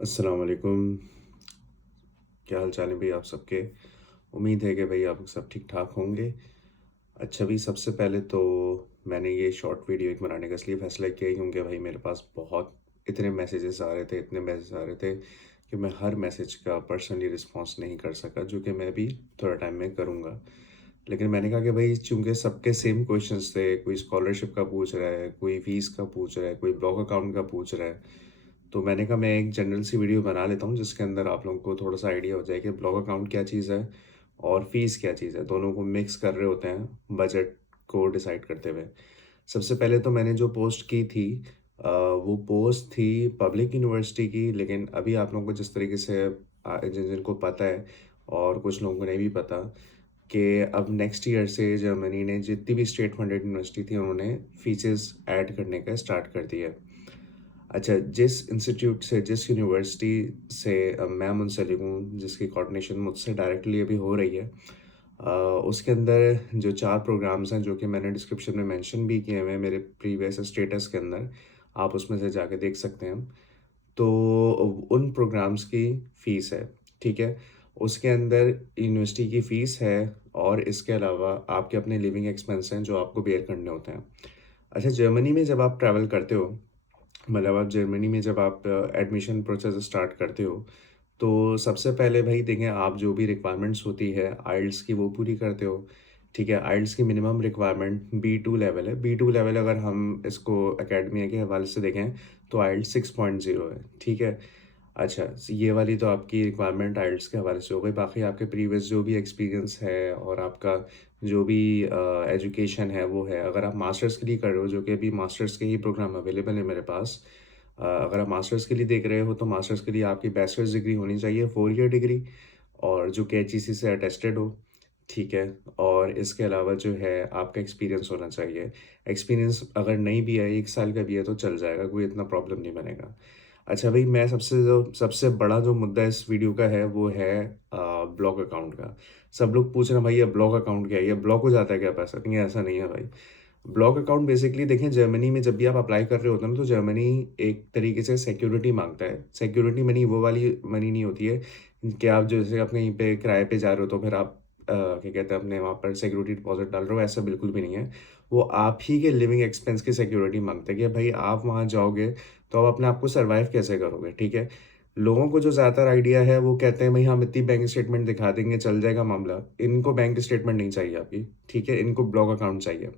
अस्सलाम वालेकुम। क्या हाल चाल है भाई आप सबके। उम्मीद है कि भाई आप सब ठीक ठाक होंगे। अच्छा भाई, सबसे पहले तो मैंने ये शॉर्ट वीडियो एक बनाने का इसलिए फ़ैसला किया क्योंकि भाई मेरे पास बहुत इतने मैसेजेस आ रहे थे, इतने मैसेज आ रहे थे कि मैं हर मैसेज का पर्सनली रिस्पॉन्स नहीं कर सका, जो कि मैं भी थोड़ा टाइम में करूँगा। लेकिन मैंने कहा कि भाई चूँकि सबके सेम क्वेश्चंस थे, कोई स्कॉलरशिप का पूछ रहा है, कोई फ़ीस का पूछ रहा है, कोई ब्लॉग अकाउंट का पूछ रहा है, तो मैंने कहा मैं एक जनरल सी वीडियो बना लेता हूँ जिसके अंदर आप लोगों को थोड़ा सा आइडिया हो जाए कि ब्लॉग अकाउंट क्या चीज़ है और फ़ीस क्या चीज़ है। दोनों को मिक्स कर रहे होते हैं बजट को डिसाइड करते हुए। सबसे पहले तो मैंने जो पोस्ट की थी वो पोस्ट थी पब्लिक यूनिवर्सिटी की, लेकिन अभी आप लोगों को जिस तरीके से जिन जिनको पता है और कुछ लोगों को नहीं भी पता कि अब नेक्स्ट ईयर से जर्मनी ने जितनी भी स्टेट फंडेड यूनिवर्सिटी थी उन्होंने फीसेस ऐड करने का स्टार्ट कर दिया है। अच्छा, जिस इंस्टीट्यूट से, जिस यूनिवर्सिटी से मैं मुंसलिक हूँ, जिसकी कोऑर्डिनेशन मुझसे डायरेक्टली अभी हो रही है, उसके अंदर जो 4 प्रोग्राम्स हैं जो कि मैंने डिस्क्रिप्शन में मेंशन भी किए हुए हैं मेरे प्रीवियस स्टेटस के अंदर, आप उसमें से जाके देख सकते हैं। तो उन प्रोग्राम्स की फ़ीस है, ठीक है? उसके अंदर यूनिवर्सिटी की फ़ीस है और इसके अलावा आपके अपने लिविंग एक्सपेंस हैं जो आपको बेयर करने होते हैं। अच्छा, जर्मनी में जब आप ट्रैवल करते हो, मतलब आप जर्मनी में जब आप एडमिशन प्रोसेस स्टार्ट करते हो, तो सबसे पहले भाई देखें, आप जो भी रिक्वायरमेंट्स होती है आइल्स की वो पूरी करते हो, ठीक है? आइल्स की मिनिमम रिक्वायरमेंट B2 लेवल है। B2 लेवल अगर हम इसको एकेडमी के हवाले से देखें तो आइल्स 6.0 है, ठीक है? अच्छा, ये वाली तो आपकी रिक्वायरमेंट आइल्स के हवाले से हो गई। बाकी आपके प्रीवियस जो भी एक्सपीरियंस है और आपका जो भी एजुकेशन है वो है। अगर आप मास्टर्स के लिए कर रहे हो, जो कि अभी मास्टर्स के ही प्रोग्राम अवेलेबल है मेरे पास। अगर आप मास्टर्स के लिए देख रहे हो तो मास्टर्स के लिए आपकी बैचलर्स डिग्री होनी चाहिए, 4 ईयर डिग्री, और जो कि HEC से अटेस्टेड हो, ठीक है? और इसके अलावा जो है आपका एक्सपीरियंस होना चाहिए। एक्सपीरियंस अगर नहीं भी है, 1 साल का भी है तो चल जाएगा, कोई इतना प्रॉब्लम नहीं बनेगा। अच्छा भाई, मैं सबसे बड़ा जो मुद्दा इस वीडियो का है वो है ब्लॉक अकाउंट का। सब लोग पूछ रहे हैं भाई ये ब्लॉक अकाउंट क्या है? ये ब्लॉक हो जाता है क्या पैसा? नहीं, ऐसा नहीं है भाई। ब्लॉक अकाउंट बेसिकली देखें, जर्मनी में जब भी आप अप्लाई कर रहे होते हैं ना, तो जर्मनी एक तरीके से सिक्योरिटी माँगता है। सिक्योरिटी मनी वो वाली मनी नहीं होती है कि आप जैसे आप कहीं पे किराए पे जा रहे हो तो फिर आप क्या कहते हैं अपने वहाँ पर सिक्योरिटी डिपॉज़िट डाल रहे हो, ऐसा बिल्कुल भी नहीं है। वो आप ही के लिविंग एक्सपेंस की सिक्योरिटी माँगते हैं कि भाई आप वहाँ जाओगे तो आप अपने आप को सर्वाइव कैसे करोगे, ठीक है? लोगों को जो ज़्यादातर आइडिया है वो कहते हैं भाई हम इतनी बैंक स्टेटमेंट दिखा देंगे चल जाएगा मामला। इनको बैंक स्टेटमेंट नहीं चाहिए आपकी, ठीक है? इनको ब्लॉक अकाउंट चाहिए।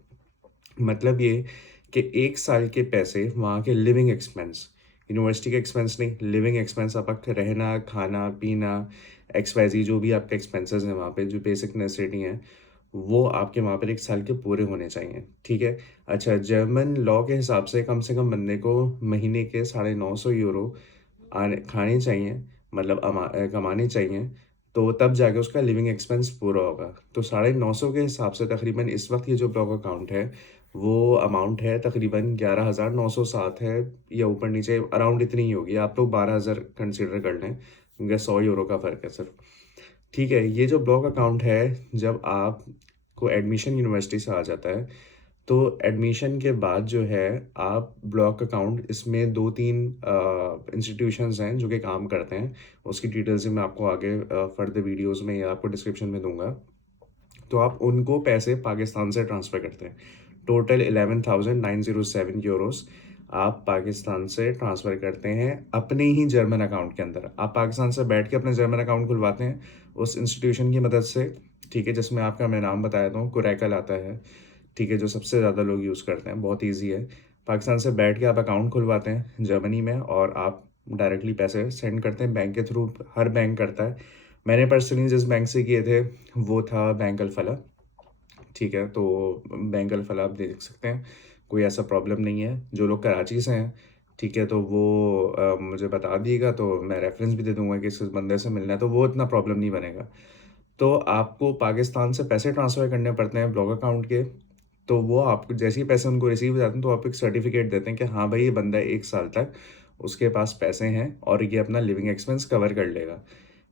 मतलब ये कि 1 साल के पैसे वहाँ के लिविंग एक्सपेंस, यूनिवर्सिटी के एक्सपेंस नहीं, लिविंग एक्सपेंस, आपका रहना, खाना, पीना, एक्स-वाई-ज़ेड जो भी आपके एक्सपेंसेस हैं वहाँ पे, जो बेसिक नेसेसिटी हैं, वो आपके वहाँ पर 1 साल के पूरे होने चाहिए, ठीक है? अच्छा, जर्मन लॉ के हिसाब से कम बंदे को महीने के 950 यूरो आने खाने चाहिए, मतलब कमाने चाहिए, तो तब जाके उसका लिविंग एक्सपेंस पूरा होगा। तो 950 के हिसाब से तकरीबन इस वक़्त ये जो ब्लॉक अकाउंट है, वो अमाउंट है तकरीबन 11,907 है, या ऊपर-नीचे अराउंड इतनी ही होगी। आप लोग 12,000 कंसीडर कर लें, क्योंकि 100 यूरो का फ़र्क है सिर्फ़। ठीक है, ये जो ब्लॉक अकाउंट है, जब आपको एडमिशन यूनिवर्सिटी से आ जाता है, तो एडमिशन के बाद जो है आप ब्लॉक अकाउंट, इसमें 2-3 इंस्टीट्यूशंस हैं जो कि काम करते हैं। उसकी डिटेल्स मैं आपको आगे फर्दर वीडियोज़ में या आपको डिस्क्रिप्शन में दूँगा। तो आप उनको पैसे पाकिस्तान से ट्रांसफ़र करते हैं। टोटल 11,907 यूरोज़ आप पाकिस्तान से ट्रांसफ़र करते हैं अपने ही जर्मन अकाउंट के अंदर। आप पाकिस्तान से बैठ के अपने जर्मन अकाउंट खुलवाते हैं उस इंस्टीट्यूशन की मदद से, ठीक है? जिसमें आपका मैं नाम बता देता हूँ, कुरैकल आता है, ठीक है? जो सबसे ज़्यादा लोग यूज़ करते हैं, बहुत ईज़ी है। पाकिस्तान से बैठ के आप अकाउंट खुलवाते हैं जर्मनी में और आप डायरेक्टली पैसे सेंड करते हैं बैंक के थ्रू। हर बैंक करता है। मैंने पर्सनली जिस बैंक से किए थे वो था बैंक अल-फलाह, ठीक है? तो बैंक अल-फलाह आप देख सकते हैं, कोई ऐसा प्रॉब्लम नहीं है। जो लोग कराची से हैं, ठीक है? तो वो मुझे बता दिएगा तो मैं रेफ़रेंस भी दे दूँगा कि इस बंदे से मिलना है, तो वो इतना प्रॉब्लम नहीं बनेगा। तो आपको पाकिस्तान से पैसे ट्रांसफ़र करने पड़ते हैं ब्लॉक अकाउंट के, तो वो आपको जैसे ही पैसे उनको रिसीव हो जाते हैं तो आपको एक सर्टिफ़िकेट देते हैं कि हाँ भाई, ये बंदा 1 साल तक उसके पास पैसे हैं और ये अपना लिविंग एक्सपेंस कवर कर लेगा,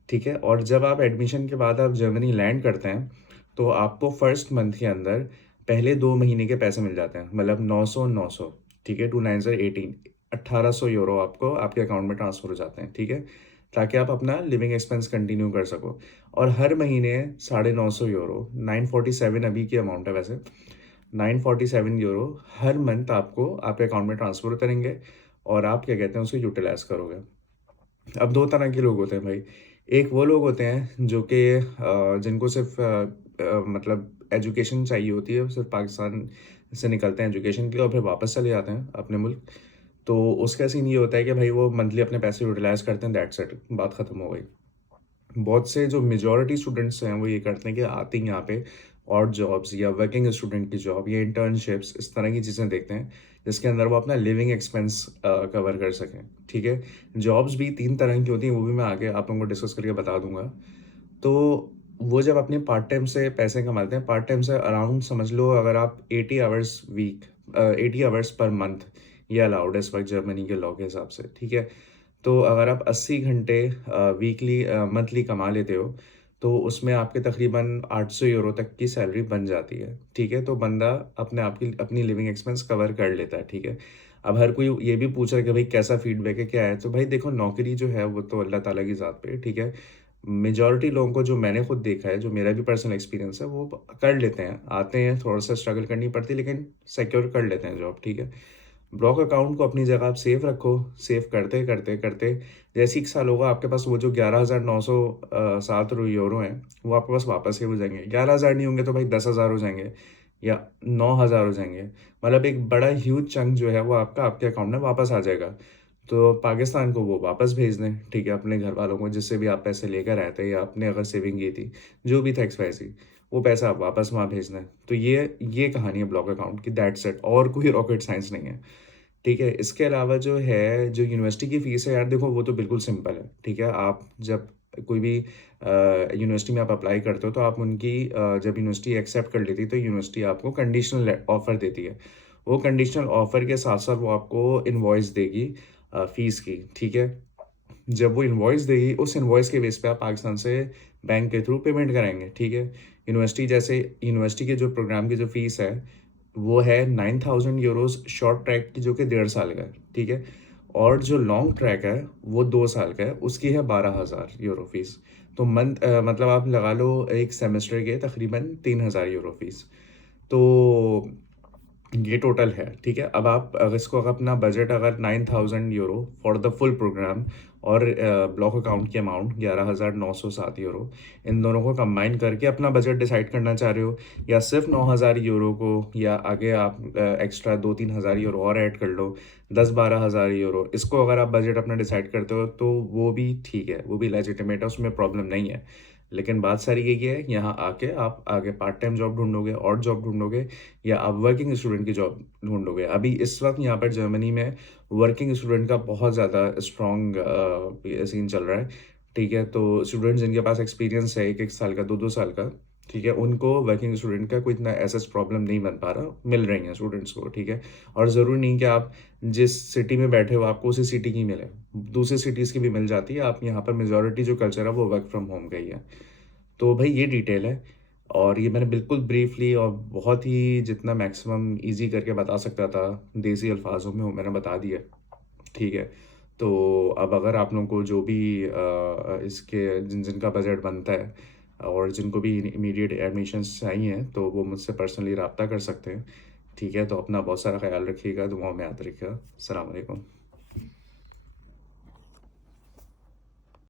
ठीक है? और जब आप एडमिशन के बाद आप जर्मनी लैंड करते हैं, तो आपको फर्स्ट मंथ के अंदर पहले 2 महीने के पैसे मिल जाते हैं, मतलब 900-900, ठीक है? 2 9 ज़र 18, €1800 आपको आपके अकाउंट में ट्रांसफ़र हो जाते हैं, ठीक है? ताकि आप अपना लिविंग एक्सपेंस कंटिन्यू कर सको। और हर महीने €950 947 अभी की अमाउंट है वैसे, €947 हर मंथ आपको आपके अकाउंट में ट्रांसफ़र करेंगे और आप क्या कहते हैं उसको यूटिलाइज़ करोगे। अब 2 तरह के लोग होते हैं भाई। एक वो लोग होते हैं जो कि जिनको सिर्फ़ मतलब एजुकेशन चाहिए होती है, सिर्फ़ पाकिस्तान से निकलते हैं एजुकेशन के लिए और फिर वापस चले जाते हैं अपने मुल्क। तो उसका सीन ये होता है कि भाई वो मंथली अपने पैसे यूटिलाइज़ करते हैं, दैट्स इट, बात ख़त्म हो गई। बहुत से जो मेजॉरिटी स्टूडेंट्स हैं वो ये करते हैं कि आते ही यहाँ पे ऑड जॉब्स या वर्किंग स्टूडेंट की जॉब या इंटर्नशिप्स इस तरह की चीज़ें देखते हैं जिसके अंदर वो अपना लिविंग एक्सपेंस कवर कर सकें, ठीक है। जॉब्स भी 3 तरह की होती हैं, वो भी मैं आगे आप लोगों को डिस्कस करके बता दूंगा। तो वो जब अपने पार्ट टाइम से पैसे कमाते हैं, पार्ट टाइम से अराउंड समझ लो अगर आप 80 hours week 80 hours per month, ये अलाउड है इस वक्त जर्मनी के लॉ के हिसाब से, ठीक है। तो अगर आप 80 घंटे वीकली मंथली कमा लेते हो, तो उसमें आपके तकरीबन €800 तक की सैलरी बन जाती है, ठीक है? तो बंदा अपने आप की अपनी लिविंग एक्सपेंस कवर कर लेता है, ठीक है? अब हर कोई ये भी पूछ रहा है कि भाई कैसा फीडबैक है, क्या है? तो भाई देखो नौकरी जो है वो तो अल्लाह ताला की ज़ात पे है, ठीक है? मेजॉरिटी लोगों को जो मैंने खुद देखा है, जो मेरा भी पर्सनल एक्सपीरियंस है, वो कर लेते हैं। आते हैं, थोड़ा-सा स्ट्रगल करनी पड़ती है लेकिन सिक्योर कर लेते हैं जॉब, ठीक है? ब्लॉक अकाउंट को अपनी जगह आप सेव रखो, सेव करते, करते, करते जैसे ही एक साल होगा आपके पास वो जो 11,907 यूरो हैं, वो आपके पास वापस ही हो जाएँगे। 11,000 नहीं होंगे तो भाई 10,000 हो जाएँगे या 9,000 हो जाएँगे। मतलब एक बड़ा ह्यूज चंक जो है वो आपका आपके अकाउंट में वापस आ जाएगा। तो पाकिस्तान को वो वापस भेज दें, ठीक है? अपने घरवालों को जिससे भी आप पैसे लेकर आए थे या आपने अगर सेविंग की थी, जो भी था एक्स-वाई-ज़ेड, वो पैसा आप वापस वहाँ भेज दें। तो ये कहानी है ब्लॉक अकाउंट की, दैट्स इट, और कोई रॉकेट साइंस नहीं है। ठीक है, इसके अलावा जो है, जो यूनिवर्सिटी की फ़ीस है यार देखो वो तो बिल्कुल सिंपल है, ठीक है? आप जब कोई भी यूनिवर्सिटी में आप अप्लाई करते हो तो आप उनकी जब यूनिवर्सिटी एक्सेप्ट कर लेती है तो यूनिवर्सिटी आपको कंडीशनल ऑफ़र देती है। वो कंडीशनल ऑफ़र के साथ-साथ वो आपको इनवॉइस देगी फ़ीस की, ठीक है? जब वो इनवॉइस देगी, उस इनवॉइस के बेस पे आप पाकिस्तान से बैंक के थ्रू पेमेंट कराएँगे, ठीक है? यूनिवर्सिटी के जो प्रोग्राम की जो फ़ीस है, वो है €9,000 शॉर्ट ट्रैक की जो कि 1.5 साल का है, ठीक है? और जो लॉन्ग ट्रैक है, वो 2 साल का है, उसकी है €12,000 फ़ीस। तो मतलब आप लगा लो एक सेमेस्टर के तकरीबन €3,000 फ़ीस। तो ये टोटल है, ठीक है? अब आप अगर इसको अगर अपना बजट अगर €9,000 फॉर द फुल प्रोग्राम और ब्लॉक अकाउंट की अमाउंट €11,907, इन दोनों को कंबाइन करके अपना बजट डिसाइड करना चाह रहे हो या सिर्फ़ €9,000 को या आगे आप एक्स्ट्रा 2-3 हज़ार यूरो और ऐड कर लो, 10-12 हज़ार यूरो, इसको अगर आप बजट अपना डिसाइड करते हो तो वो भी ठीक है, वो भी लेजिटिमेट है, उसमें प्रॉब्लम नहीं है। लेकिन बात सारी यही है, यहाँ आके आप आगे पार्ट टाइम जॉब ढूँढोगे, ऑड जॉब ढूँढोगे या आप वर्किंग स्टूडेंट की जॉब ढूँढोगे। अभी इस वक़्त यहाँ पर जर्मनी में वर्किंग स्टूडेंट का बहुत ज़्यादा स्ट्रॉन्ग सीन चल रहा है, ठीक है? तो स्टूडेंट्स जिनके पास एक्सपीरियंस है 1-1 साल का, 2-2 साल का, ठीक है? उनको वर्किंग स्टूडेंट का कोई इतना ऐसा प्रॉब्लम नहीं बन पा रहा, मिल रही हैं स्टूडेंट्स को, ठीक है? और ज़रूरी नहीं कि आप जिस सिटी में बैठे हो, आपको उसी सिटी की मिले। दूसरी सिटीज़ की भी मिल जाती है, आप यहाँ पर मेजॉरिटी जो कल्चर है, वो वर्क फ्रॉम होम का ही है। तो भई ये डिटेल है और ये मैंने बिल्कुल ब्रीफ़ली और बहुत ही जितना मैक्सिमम ईज़ी करके बता सकता था, देसी अल्फ़ाज़ों में वो मैंने बता दिया, ठीक है? तो अब अगर आप लोगों को जो भी इसके जिनका बजट बनता है और जिनको भी इमीडिएट एडमिशन्स चाहिए, तो वो मुझसे पर्सनली राब्ता कर सकते हैं, ठीक है? तो अपना बहुत सारा ख़्याल रखिएगा, दुआओं में याद रखिएगा। अस्सलाम वालेकुम।